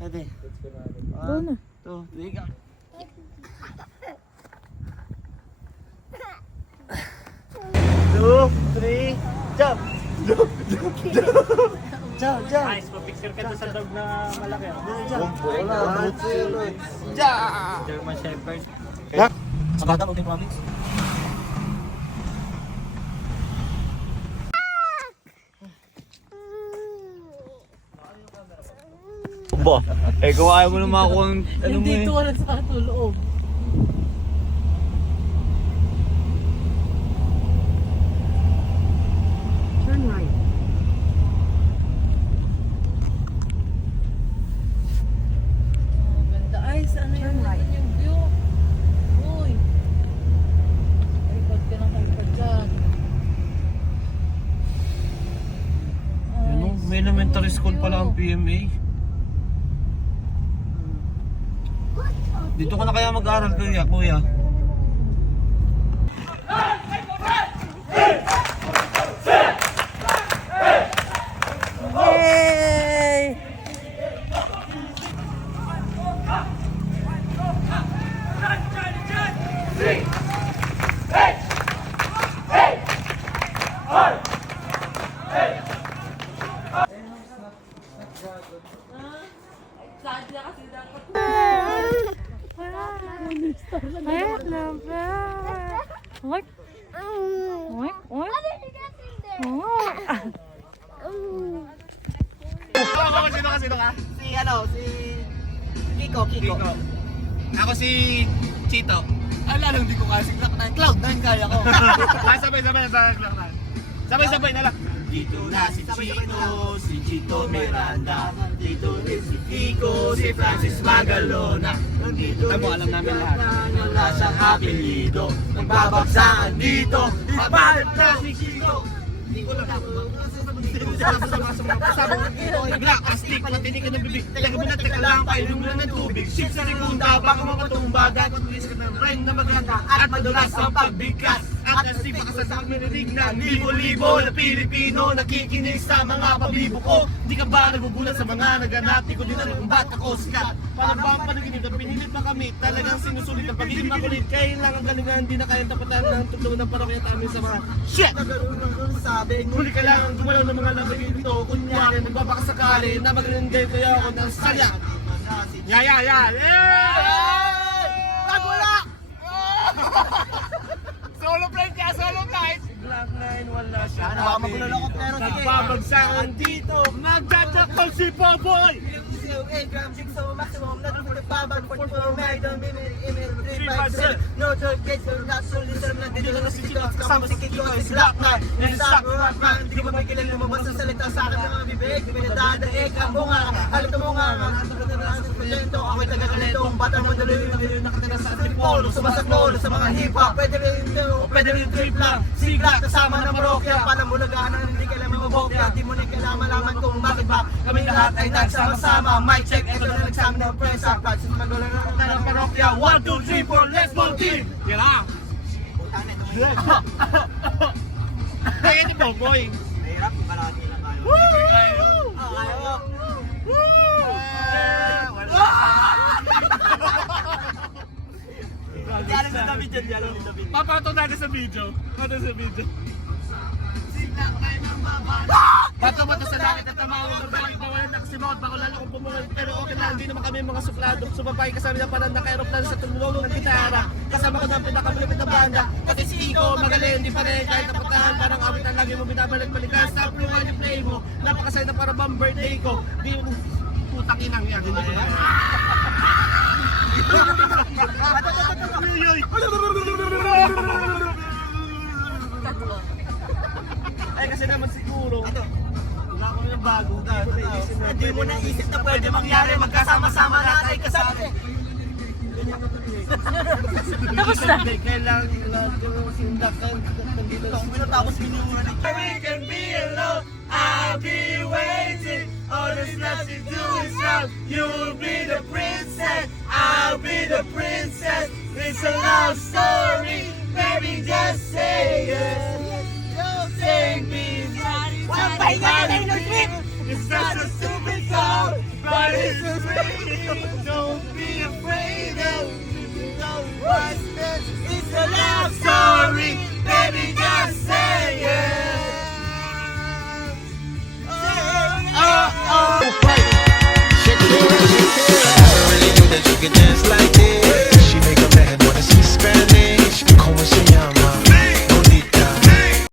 Ate. Go na. 2, 3, go. Two, three, jump! Jump! Jump! Jump! Jump! Nice, pa-picture ka doon sa dog na malaki. Jump! Wala! Jump! German Shepherd. Sa bata, okay, promise. Ba, kung ayaw mo naman kung ano mo Dito wala sa ato loob. Turn right. Oh, ganda. Ay, saan na yung view? Uy. Tripod ka ng tripod dyan. May elementary school pala ang PMA. Dito ka na kaya mag-aaral kuya? Yay! Wait lang ba? Oink. Oink. Oink. Sino ka? Si Kiko. Ako si Chito. Lang, hindi ko kasi Cloud9 kaya ko. Sabay-sabay na lang. Dito na si Chito, si Chito Miranda. Dito rin si Kiko, si Francis Magalona. Nandito alam namin lahat. Wala siyang apelido. Nagbabagsakan dito. Ipalit na si Chito. Hindi ko lang Sabang ito ay nagla-astig Panatinig ka ng bibig Talaga mo na teka lang Painom mo na ng tubig 6 sa segunda Baka mapatumba Dahil matulis ka ng rhyme na maganda At madulas ang pagbigkas At astig makasasang minirig na libo-libo Na Pilipino Nakikinig sa mga pabibo ko Di ka ba nagugulat sa mga naganap Di ko din alam kung ba't ako sikat Para ba ang panaginip na pinilit na kami Talagang sinusulit ang pagiging makulit Kailangan galingan Di na kayang tapatan ng tugtog ng parokya namin sa mga shit! Huli ka lang gumalaw ng mga labay dito Kunyari nagbabakasakali na magrinday kaya ako ng salya Yeah! Wala! Solo flight niya, solo flight! Black 9, wala siya Nagbabagsakan dito Magtatakal si Popoy! No third gate, so not so listen na dito lang si Chito Kasama si Kiko ay si Black 9 This is Black 9 Hindi ko mapigilan lumabas ang salita sa akin ng mga bibig Di pinadadaig ang bunga Halito mo nga Ako'y taga-ganitong bata mo daloy Nakatira sa tripol Sumasaklolo sa mga hip-hop Pwede rin trip lang Sigla kasama ng parokya Panamulagaan ang hindi kailangan mabokya Di mo na kailangan malaman kung bakit ba Kami lahat ay nagsama-sama Mic check, ito na nagsama ng presa Practice magulang ng parokya 1, 2, 3, 4, let's go team! Yan lang! Kaya ni Boboy! Mahirap, palagi lang kayo. Woo! Kayo! Alam na David yan, alam ni David. Papatong natin sa video. Bato-bato sa langit at tamawag ng balik Bawalan na kasimawat, bako lalo kong pumulan Pero okay lang, hindi naman kami mga suplado Sumabay kasama na parang naka-aeroplano sa tulong ng gitara Kasama ko ng pinakamalapit na banda Pati si Iko, magaling, di pa rin Kahit napatahan, parang awitan lagi mo binabalik-balikan Stop naman yung play mo Napakasaya na para bang birthday ko Di mo, putang inang yan Hindi ko Ay kasi naman siguro wala ko yung bago Hindi mo naisip na pwede mangyari Magkasama-sama lahat ay kasama Tapos na. Kailangan lahat yung sindakan Tapos minuha na We can be alone I'll be waiting All there's left to do is love You'll be the princess I'll be the princess It's a love story Baby just say yes Sing me It's not a stupid song But it's a No